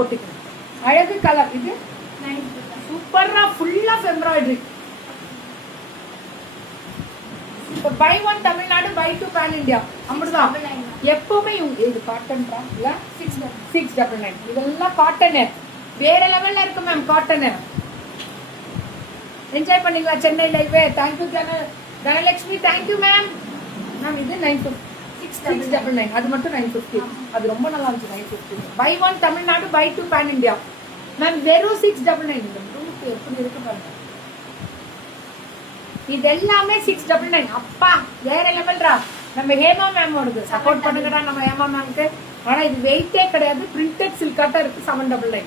போட்டிக்கு அழகு கலர் இது சூப்பரா full of embroidery. Buy one Tamil Nadu buy two pan India அப்படிதான் எப்பவுமே. இது காட்டன்ரா இல்ல 699 இதெல்லாம் காட்டனு வேற லெவல்ல இருக்கு மேம். காட்டனு என்ஜாய் பண்ணீங்களா Chennai live? Thank you Dhanalakshmi, thank you ma'am. Ma'am இது 699 அது மட்டும் 950. அது ரொம்ப நல்லா இருந்துச்சு 950. Buy one Tamil Nadu buy two pan India ma'am. வெறும் 699. இந்த ப்ளூக்கு எப்படி இருக்கு பாருங்க. இது எல்லாமே 699. அப்பா வேற லெவல்ரா. நம்ம ஹேமா மேம் ஓடுது சப்போர்ட் பண்ணுங்கடா நம்ம ஹேமா மேம்க்கு. ஆனா இது வெயிட்டே கிடையாது, பிரிண்டட் சில்காட்டா இருக்கு 799.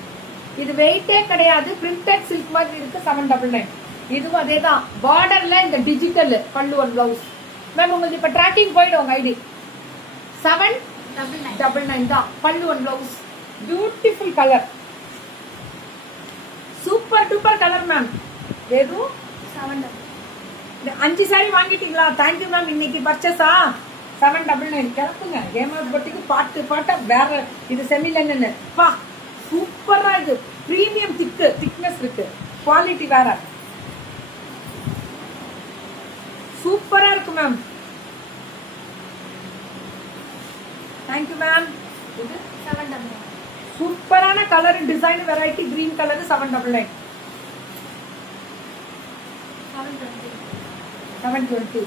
இது வெயிட்டே கிடையாது, பிரிண்டட் சில்க் மாதிரி இருக்கு 799. இதுவும் அதேதான். பார்டர்ல இந்த டிஜிட்டல் பல்லு ஒரு பிளவுஸ் மேம். உங்களுக்கு இப்ப ட்ராக்கிங் போயிடும் உங்க ஐடி. 799 தான் பல்லு one blouse. Beautiful colour, super duper colour ma'am. வெறும் 5 சாரி வாங்கிட்டீங்களா? Thank you ma'am. இன்னைக்கு பர்ச்சேஸா 799 கிளப்புங்க. ஹேமாஸ் பொட்டிக்கு பாட்டா வேற. இது செமிலன்னு பா சூப்பரா. இது பிரீமியம் திக்னஸ் இருக்கு, குவாலிட்டி வேற. சூப்பரா இருக்கு மேம். Thank you ma'am. இது 799 சூப்பரான colour design variety. Green colour 799 720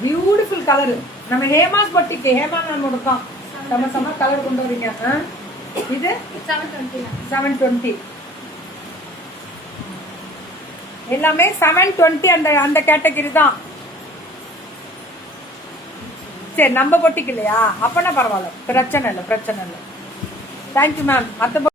beautiful colour. நம்ம ஹேமாஸ் பொட்டிக்கு ஹேமா மேமோட தான் சம கலர் கொண்டு வரீங்க. இது 720 எல்லாமே 720 அந்த கேட்டகரி தான். சரி நம்ம பொட்டிக்கு இல்லையா? அப்பனா பரவாயில்ல, பிரச்சனை இல்லை. Thank you ma'am. மற்ற